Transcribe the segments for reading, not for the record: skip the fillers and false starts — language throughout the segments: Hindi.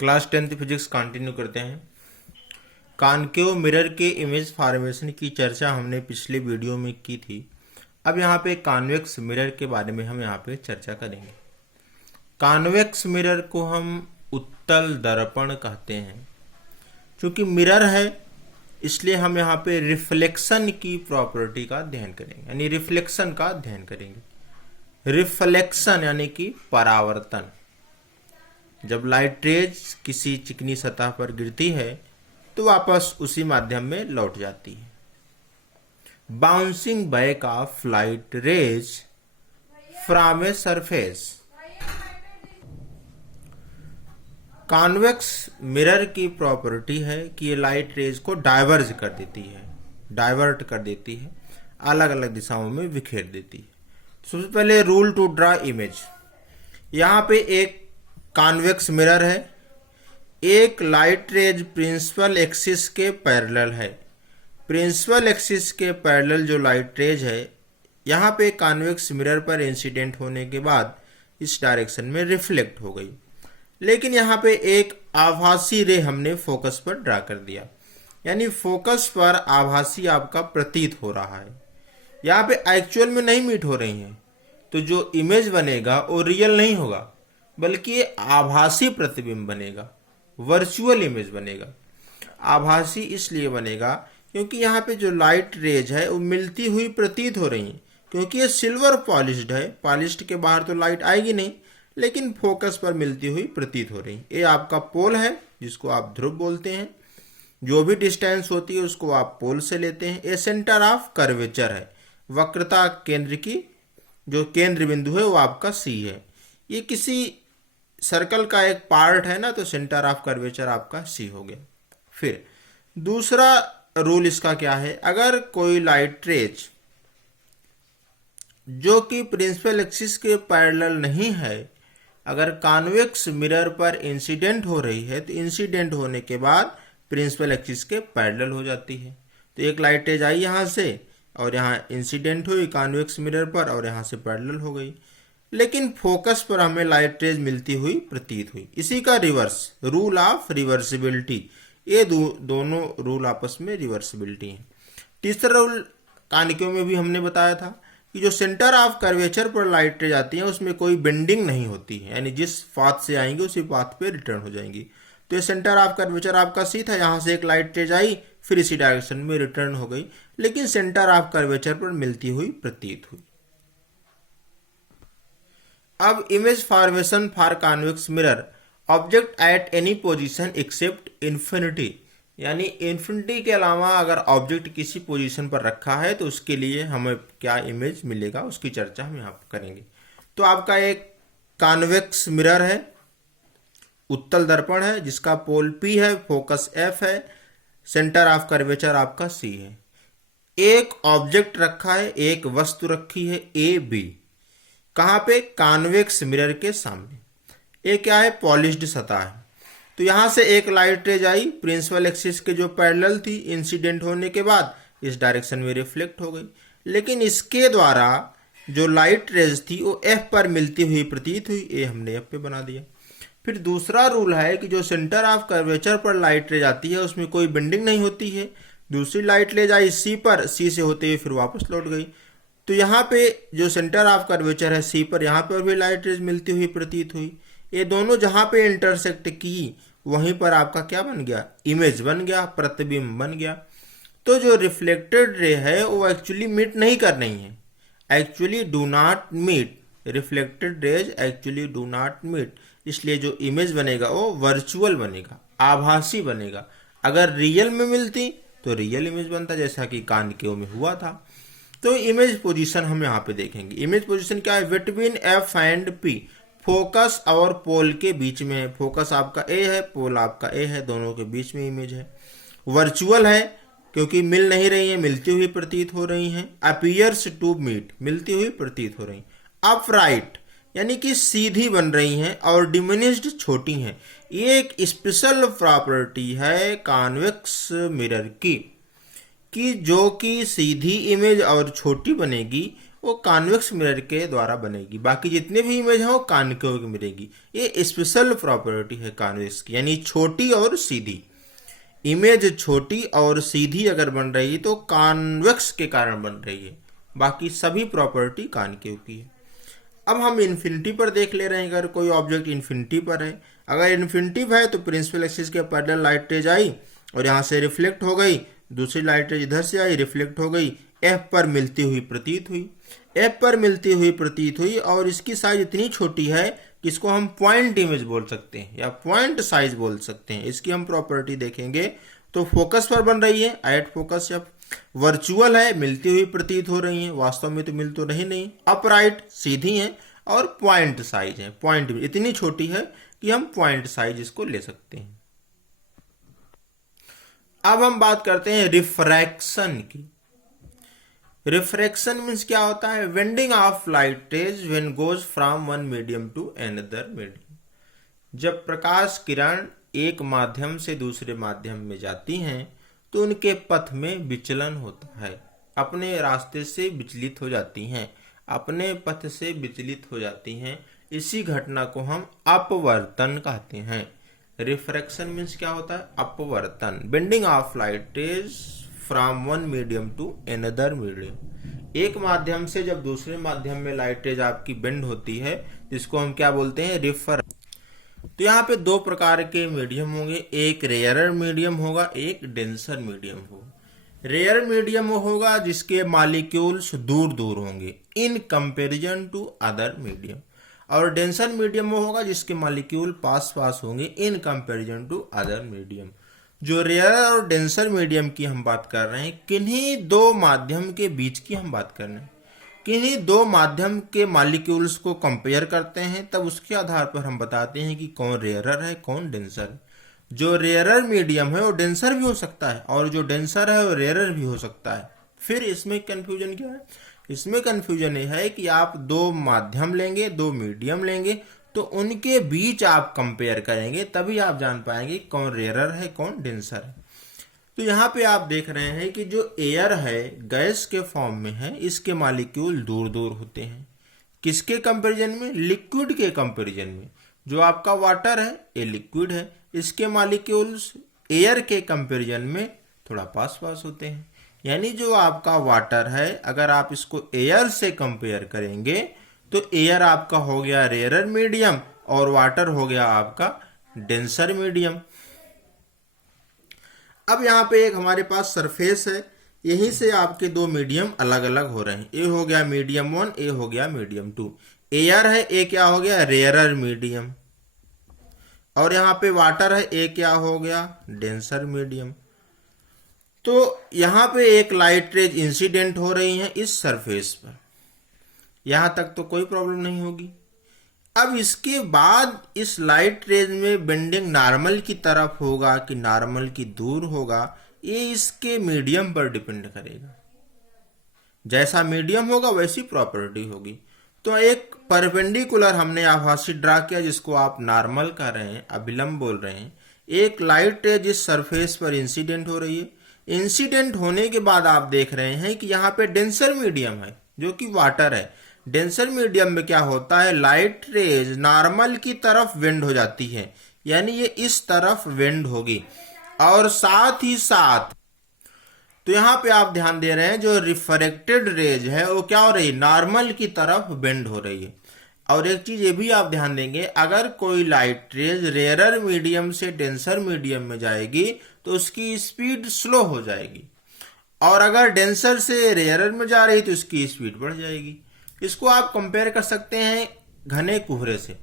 क्लास 10th फिजिक्स कंटिन्यू करते हैं। कॉनकेव मिरर के इमेज फॉर्मेशन की चर्चा हमने पिछले वीडियो में की थी। अब यहाँ पे कॉन्वेक्स मिरर के बारे में हम यहाँ पे चर्चा करेंगे। कॉन्वेक्स मिरर को हम उत्तल दर्पण कहते हैं। चूंकि मिरर है इसलिए हम यहाँ पे रिफ्लेक्शन की प्रॉपर्टी का अध्ययन करेंगे, यानी रिफ्लेक्शन का अध्ययन करेंगे। रिफ्लेक्शन यानी कि परावर्तन। जब लाइट रेज किसी चिकनी सतह पर गिरती है तो वापस उसी माध्यम में लौट जाती है। Bouncing back of light rays from a surface. Convex mirror की प्रॉपर्टी है कि ये लाइट रेज को डाइवर्ज कर देती है, डाइवर्ट कर देती है, अलग अलग दिशाओं में बिखेर देती है। सबसे पहले रूल टू ड्रा इमेज। यहाँ पे एक कॉन्वेक्स मिरर है, एक लाइट रेज प्रिंसिपल एक्सिस के पैरेलल है। प्रिंसिपल एक्सिस के पैरेलल जो लाइट रेज है यहाँ पे कॉन्वेक्स मिरर पर इंसिडेंट होने के बाद इस डायरेक्शन में रिफ्लेक्ट हो गई। लेकिन यहाँ पे एक आभासी रे हमने फोकस पर ड्रा कर दिया, यानी फोकस पर आभासी आपका प्रतीत हो रहा है। यहाँ पे एक्चुअल में नहीं मीट हो रही हैं, तो जो इमेज बनेगा वो रियल नहीं होगा, बल्कि ये आभासी प्रतिबिंब बनेगा, वर्चुअल इमेज बनेगा। आभासी इसलिए बनेगा क्योंकि यहाँ पे जो लाइट रेज है वो मिलती हुई प्रतीत हो रही है, क्योंकि ये सिल्वर पॉलिश्ड है। पॉलिश्ड के बाहर तो लाइट आएगी नहीं, लेकिन फोकस पर मिलती हुई प्रतीत हो रही है। ये आपका पोल है जिसको आप ध्रुव बोलते हैं। जो भी डिस्टेंस होती है उसको आप पोल से लेते हैं। ये सेंटर ऑफ कर्वेचर है, वक्रता केंद्र की जो केंद्र बिंदु है वो आपका सी है। ये किसी सर्कल का एक पार्ट है ना, तो सेंटर ऑफ कर्वेचर आपका सी हो गया। फिर दूसरा रूल इसका क्या है, अगर कोई लाइट रेज जो कि प्रिंसिपल एक्सिस के पैरेलल नहीं है, अगर कॉन्वेक्स मिरर पर इंसिडेंट हो रही है तो इंसिडेंट होने के बाद प्रिंसिपल एक्सिस के पैरेलल हो जाती है। तो एक लाइट रेज आई यहाँ से और यहाँ इंसिडेंट हुई कॉन्वेक्स मिरर पर और यहाँ से पैरेलल हो गई, लेकिन फोकस पर हमें लाइट रेज मिलती हुई प्रतीत हुई। इसी का रिवर्स, रूल ऑफ रिवर्सिबिलिटी। ये दोनों रूल आपस में रिवर्सिबिलिटी है। तीसरा रूल कॉनकेव में भी हमने बताया था कि जो सेंटर ऑफ कर्वेचर पर लाइट रेज आती है उसमें कोई बेंडिंग नहीं होती है, यानी जिस पाथ से आएंगे उसी पाथ पे रिटर्न हो जाएंगी। तो ये सेंटर ऑफ कर्वेचर आपका सी था, यहाँ से एक लाइट रेज आई फिर इसी डायरेक्शन में रिटर्न हो गई, लेकिन सेंटर ऑफ कर्वेचर पर मिलती हुई प्रतीत हुई। अब image formation for convex mirror object at any position except infinity, यानी इन्फिनिटी के अलावा अगर ऑब्जेक्ट किसी पोजीशन पर रखा है तो उसके लिए हमें क्या इमेज मिलेगा उसकी चर्चा हम यहाँ पर करेंगे। तो आपका एक कॉन्वेक्स मिरर है, उत्तल दर्पण है जिसका पोल P है, फोकस F है, सेंटर ऑफ कर्वेचर आपका C है। एक ऑब्जेक्ट रखा है, एक वस्तु रखी है AB, कहाँ पे, कॉन्वेक्स मिरर के सामने। ये क्या है, पॉलिश्ड सतह है। तो यहाँ से एक लाइट रेज आई प्रिंसिपल एक्सिस के जो पैरेलल थी, इंसिडेंट होने के बाद इस डायरेक्शन में रिफ्लेक्ट हो गई, लेकिन इसके द्वारा जो लाइट रेज थी वो F पर मिलती हुई प्रतीत हुई। ये हमने F पे बना दिया। फिर दूसरा रूल है कि जो सेंटर ऑफ कर्वेचर पर लाइट रेज आती है उसमें कोई बेंडिंग नहीं होती है। दूसरी लाइट रेज आई C पर, C से होते हुए फिर वापस लौट गई। तो यहाँ पे जो सेंटर ऑफ कर्वेचर है C पर, यहाँ पर भी लाइट रेज मिलती हुई प्रतीत हुई। ये दोनों जहाँ पे इंटरसेक्ट की वहीं पर आपका क्या बन गया, इमेज बन गया, प्रतिबिंब बन गया। तो जो रिफ्लेक्टेड रे है वो एक्चुअली मीट नहीं कर रही है, actually do not meet. Reflected rays actually do not meet, इसलिए जो इमेज बनेगा वो वर्चुअल बनेगा, आभासी बनेगा। अगर रियल में मिलती तो रियल इमेज बनता, जैसा कि कॉनकेव में हुआ था। तो इमेज पोजीशन हम यहाँ पे देखेंगे। इमेज पोजीशन क्या है, between F and P, focus और पोल के बीच में है। फोकस आपका A है, पोल आपका A है, दोनों के बीच में इमेज है। वर्चुअल है क्योंकि मिल नहीं रही है, मिलती हुई प्रतीत हो रही हैं। अपीयर्स टू मीट, मिलती हुई प्रतीत हो रही। अपराइट यानी कि सीधी बन रही हैं, और डिमिनिश्ड छोटी हैं। ये एक स्पेशल प्रॉपर्टी है कॉन्वेक्स मिरर की, कि जो कि सीधी इमेज और छोटी बनेगी वो कॉन्वेक्स मिरर के द्वारा बनेगी। बाकी जितने भी इमेज हैं वो कॉन्केव मिलेगी। ये स्पेशल प्रॉपर्टी है कॉन्वेक्स की, यानी छोटी और सीधी। इमेज छोटी और सीधी अगर बन रही है तो कॉन्वेक्स के कारण बन रही है, बाकी सभी प्रॉपर्टी कॉन्केव की है। अब हम इन्फिनिटी पर देख ले रहे हैं। अगर कोई ऑब्जेक्ट इन्फिनिटी पर है, अगर इन्फिनिटी है तो प्रिंसिपल एक्सिस के पैरेलल लाइट रेज आई और यहाँ से रिफ्लेक्ट हो गई, दूसरी लाइट रेज इधर से आई, रिफ्लेक्ट हो गई, एफ पर मिलती हुई प्रतीत हुई। एफ पर मिलती हुई प्रतीत हुई और इसकी साइज इतनी छोटी है कि इसको हम पॉइंट इमेज बोल सकते हैं या पॉइंट साइज बोल सकते हैं। इसकी हम प्रॉपर्टी देखेंगे तो फोकस पर बन रही है, एट फोकस एफ। वर्चुअल है, मिलती हुई प्रतीत हो रही है, वास्तव में तो मिल तो रही नहीं। अपराइट सीधी है और पॉइंट साइज है, पॉइंट इतनी छोटी है कि हम पॉइंट साइज इसको ले सकते हैं। अब हम बात करते हैं रिफ्रैक्शन की। रिफ्रैक्शन मीन्स क्या होता है? Bending of light rays when goes from one medium to another medium. जब प्रकाश किरण एक माध्यम से दूसरे माध्यम में जाती हैं तो उनके पथ में विचलन होता है, अपने रास्ते से विचलित हो जाती हैं, अपने पथ से विचलित हो जाती हैं। इसी घटना को हम अपवर्तन कहते हैं। रिफ्रैक्शन मीन्स क्या होता है? अपवर्तन। Bending of light rays from one medium to another medium. एक माध्यम से जब दूसरे माध्यम में लाइट रेज आपकी बेंड होती है, जिसको हम क्या बोलते हैं? रिफर। तो यहाँ पे दो प्रकार के मीडियम होंगे, एक रेयरर मीडियम होगा, एक डेंसर मीडियम होगा। रेयर मीडियम वो होगा जिसके मॉलिक्यूल्स दूर दूर होंगे in comparison to other medium, और डेंसर मीडियम वो होगा जिसके मॉलिक्यूल पास पास होंगे in comparison to other medium. जो रेयर और डेंसर मीडियम की हम बात कर रहे हैं, किन्हीं दो माध्यम के बीच की हम बात कर रहे हैं। किन्हीं दो माध्यम के मॉलिक्यूल्स को कंपेयर करते हैं, तब उसके आधार पर हम बताते हैं कि कौन रेयरर है कौन डेंसर है। जो रेयरर मीडियम है वो डेंसर भी हो सकता है और जो डेंसर है वो रेयरर भी हो सकता है। फिर इसमें कंफ्यूजन क्या है? इसमें कंफ्यूजन ये है कि आप दो माध्यम लेंगे, दो मीडियम लेंगे, तो उनके बीच आप कंपेयर करेंगे, तभी आप जान पाएंगे कौन रेयरर है कौन डेंसर है। तो यहाँ पे आप देख रहे हैं कि जो एयर है गैस के फॉर्म में है, इसके मॉलिक्यूल दूर दूर होते हैं। किसके कंपैरिजन में? लिक्विड के कंपैरिजन में। जो आपका वाटर है ये लिक्विड है, इसके मॉलिक्यूल्स एयर के कंपैरिजन में थोड़ा पास पास होते हैं। यानी जो आपका वाटर है, अगर आप इसको एयर से कंपेयर करेंगे तो एयर आपका हो गया रेयरर मीडियम और वाटर हो गया आपका डेंसर मीडियम। अब यहाँ पे एक हमारे पास सरफेस है, यहीं से आपके दो मीडियम अलग अलग हो रहे हैं। ए हो गया मीडियम 1, ए हो गया मीडियम 2। एयर है, ए क्या हो गया? Rarer medium. और यहाँ पे वाटर है, ए क्या हो गया? Denser medium. तो यहाँ पे एक लाइट रेज इंसिडेंट हो रही है इस सरफेस पर, यहां तक तो कोई प्रॉब्लम नहीं होगी। अब इसके बाद इस लाइट रेज में बेंडिंग नॉर्मल की तरफ होगा कि नॉर्मल की दूर होगा, ये इसके मीडियम पर डिपेंड करेगा। जैसा मीडियम होगा वैसी प्रॉपर्टी होगी। तो एक परपेंडिकुलर हमने आभासी ड्रा किया जिसको आप नॉर्मल कह रहे हैं, अभिलंब बोल रहे हैं। एक लाइट रेज इस सरफेस पर इंसिडेंट हो रही है। इंसिडेंट होने के बाद आप देख रहे हैं कि यहाँ पे डेंसर मीडियम है जो कि वाटर है। डेंसर मीडियम में क्या होता है? लाइट रेज नॉर्मल की तरफ वेंड हो जाती है, यानी ये इस तरफ वेंड होगी। और साथ ही साथ तो यहां पे आप ध्यान दे रहे हैं जो रिफ्रैक्टेड रेज है वो क्या हो रही है? नॉर्मल की तरफ बेंड हो रही है। और एक चीज ये भी आप ध्यान देंगे, अगर कोई लाइट रेज रेयरर मीडियम से डेंसर मीडियम में जाएगी तो उसकी स्पीड स्लो हो जाएगी, और अगर डेंसर से रेयरर में जा रही तो उसकी स्पीड बढ़ जाएगी। इसको आप कंपेयर कर सकते हैं घने कोहरे से।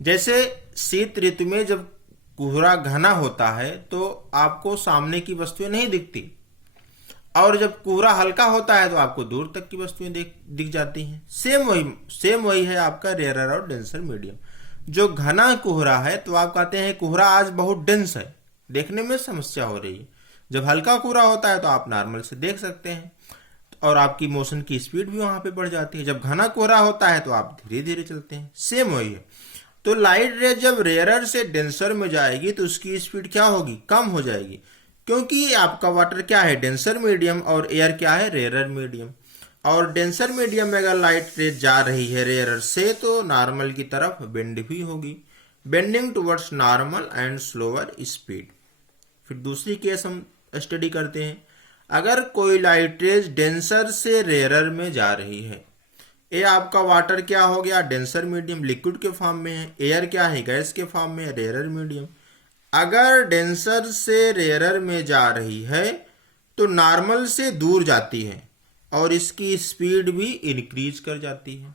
जैसे शीत ऋतु में जब कोहरा घना होता है तो आपको सामने की वस्तुएं नहीं दिखती, और जब कोहरा हल्का होता है तो आपको दूर तक की वस्तुएं दिख जाती हैं। सेम वही है आपका रेयरर और डेंसर मीडियम। जो घना कोहरा है तो आप कहते हैं कोहरा आज बहुत डेंस है, देखने में समस्या हो रही है। जब हल्का कोहरा होता है तो आप नॉर्मल से देख सकते हैं और आपकी मोशन की स्पीड भी वहां पे बढ़ जाती है। जब घना कोहरा होता है तो आप धीरे धीरे चलते हैं। सेम वही है। तो लाइट रेज जब रेयरर से डेंसर में जाएगी तो उसकी स्पीड क्या होगी? कम हो जाएगी, क्योंकि आपका वाटर क्या है? डेंसर मीडियम, और एयर क्या है? Rarer medium. और डेंसर मीडियम में अगर लाइट रेज जा रही है रेयरर से तो नॉर्मल की तरफ बेंड भी होगी, bending towards normal and slower speed. फिर दूसरी केस हम स्टडी करते हैं। अगर कोई लाइट रेज डेंसर से रेयरर में जा रही है, ये आपका वाटर क्या हो गया, डेंसर मीडियम, लिक्विड के फॉर्म में है। एयर क्या है, गैस के फॉर्म में है, रेयरर मीडियम। अगर डेंसर से रेयरर में जा रही है तो नॉर्मल से दूर जाती है और इसकी स्पीड भी इंक्रीज कर जाती है।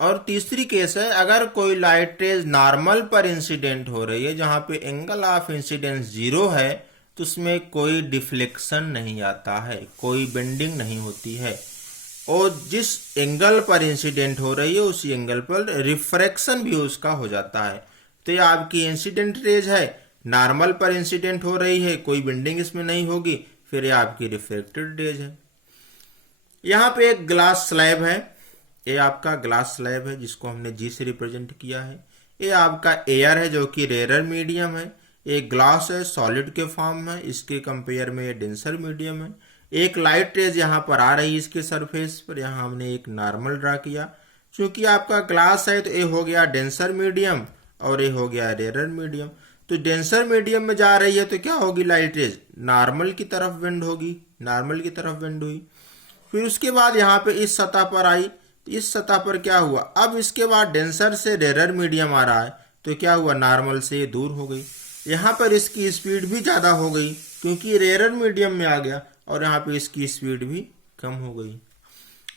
और तीसरी केस है, अगर कोई लाइट रेज नॉर्मल पर इंसिडेंट हो रही है जहां पे एंगल ऑफ इंसिडेंस 0 है, तो उसमें कोई डिफ्लेक्शन नहीं आता है, कोई बेंडिंग नहीं होती है, और जिस एंगल पर इंसिडेंट हो रही है उसी एंगल पर रिफ्रैक्शन भी उसका हो जाता है। तो ये आपकी इंसिडेंट रेज है, नॉर्मल पर इंसिडेंट हो रही है, कोई बेंडिंग इसमें नहीं होगी, फिर ये आपकी रिफ्रैक्टेड रेज है। यहाँ पे एक ग्लास स्लैब है, ये आपका ग्लास स्लैब है जिसको हमने जी से रिप्रेजेंट किया है। ये आपका एयर है जो कि रेयरर मीडियम है। एक ग्लास है, सॉलिड के फॉर्म में, इसके कंपेयर में ये डेंसर मीडियम है। एक लाइट रेज यहाँ पर आ रही है इसके सरफेस पर, यहाँ हमने एक नॉर्मल ड्रा किया। क्योंकि आपका ग्लास है तो ये हो गया डेंसर मीडियम और ये हो गया रेयरर मीडियम। तो डेंसर मीडियम में जा रही है तो क्या होगी, लाइट रेज नॉर्मल की तरफ बेंड होगी, नॉर्मल की तरफ बेंड हुई। फिर उसके बाद यहाँ पे इस सतह पर आई, इस सतह पर क्या हुआ, अब इसके बाद डेंसर से रेयरर मीडियम आ रहा है तो क्या हुआ, नॉर्मल से दूर हो गई। यहाँ पर इसकी स्पीड भी ज़्यादा हो गई क्योंकि रेयरर मीडियम में आ गया, और यहाँ पे इसकी स्पीड भी कम हो गई।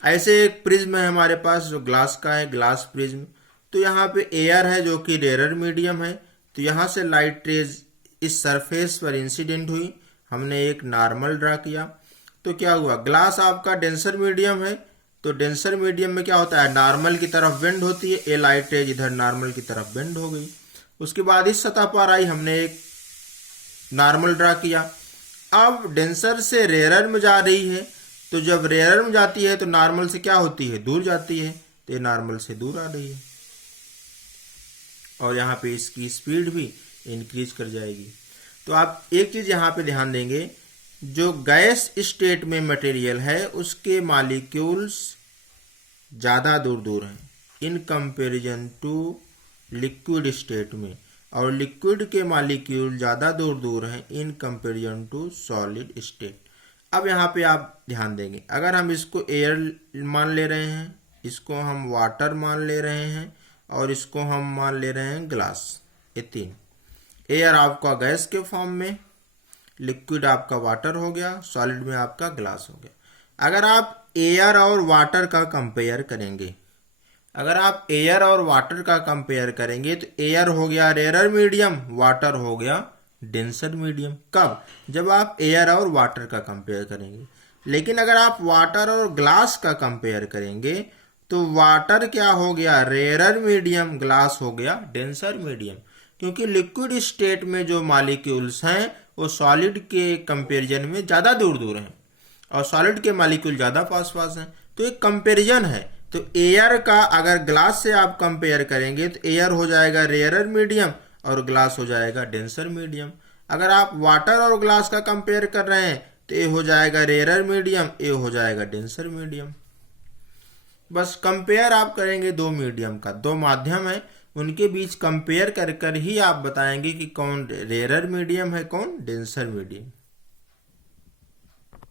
ऐसे एक प्रिज्म है हमारे पास जो ग्लास का है, ग्लास प्रिज्म। तो यहाँ पे एयर है जो कि रेयरर मीडियम है, तो यहाँ से लाइट रेज इस सरफेस पर इंसिडेंट हुई, हमने एक नॉर्मल ड्रा किया। तो क्या हुआ, ग्लास आपका डेंसर मीडियम है, तो डेंसर मीडियम में क्या होता है, नॉर्मल की तरफ बेंड होती है, ए लाइट रेज इधर नॉर्मल की तरफ बेंड हो गई। उसके बाद इस सतह पर आई, हमने एक नॉर्मल ड्रा किया। अब डेंसर से रेयरर में जा रही है, तो जब रेयरर में जाती है तो नॉर्मल से क्या होती है, दूर जाती है, तो ये नॉर्मल से दूर आ रही है और यहाँ पे इसकी स्पीड भी इंक्रीज कर जाएगी। तो आप एक चीज यहाँ पे ध्यान देंगे, जो गैस स्टेट में मटेरियल है उसके मॉलिक्यूल्स ज़्यादा दूर दूर हैं in comparison to liquid state में, और लिक्विड के मॉलिक्यूल ज़्यादा दूर दूर हैं in comparison to solid state. अब यहाँ पे आप ध्यान देंगे, अगर हम इसको एयर मान ले रहे हैं, इसको हम वाटर मान ले रहे हैं और इसको हम मान ले रहे हैं ग्लास, ये तीन। एयर आपका गैस के फॉर्म में, लिक्विड आपका वाटर हो गया, सॉलिड में आपका ग्लास हो गया। अगर आप एयर और वाटर का कंपेयर करेंगे, अगर आप एयर और वाटर का कंपेयर करेंगे तो एयर हो गया रेयरर मीडियम, वाटर हो गया डेंसर मीडियम। कब, जब आप एयर और वाटर का कंपेयर करेंगे। लेकिन अगर आप वाटर और ग्लास का कंपेयर करेंगे तो वाटर क्या हो गया, रेयरर मीडियम, ग्लास हो गया डेंसर मीडियम। क्योंकि लिक्विड स्टेट में जो मॉलिक्यूल्स हैं वो सॉलिड के कंपैरिजन में ज़्यादा दूर दूर हैं और सॉलिड के मॉलिक्यूल ज़्यादा पास पास हैं। तो एक कंपैरिजन है। तो एयर का अगर ग्लास से आप कंपेयर करेंगे तो एयर हो जाएगा रेयरर मीडियम और ग्लास हो जाएगा डेंसर मीडियम। अगर आप वाटर और ग्लास का कंपेयर कर रहे हैं तो ये हो जाएगा रेयरर मीडियम, ये हो जाएगा डेंसर मीडियम। बस कंपेयर आप करेंगे दो मीडियम का, दो माध्यम है, उनके बीच कंपेयर कर कर ही आप बताएंगे कि कौन रेयरर मीडियम है, कौन डेंसर मीडियम।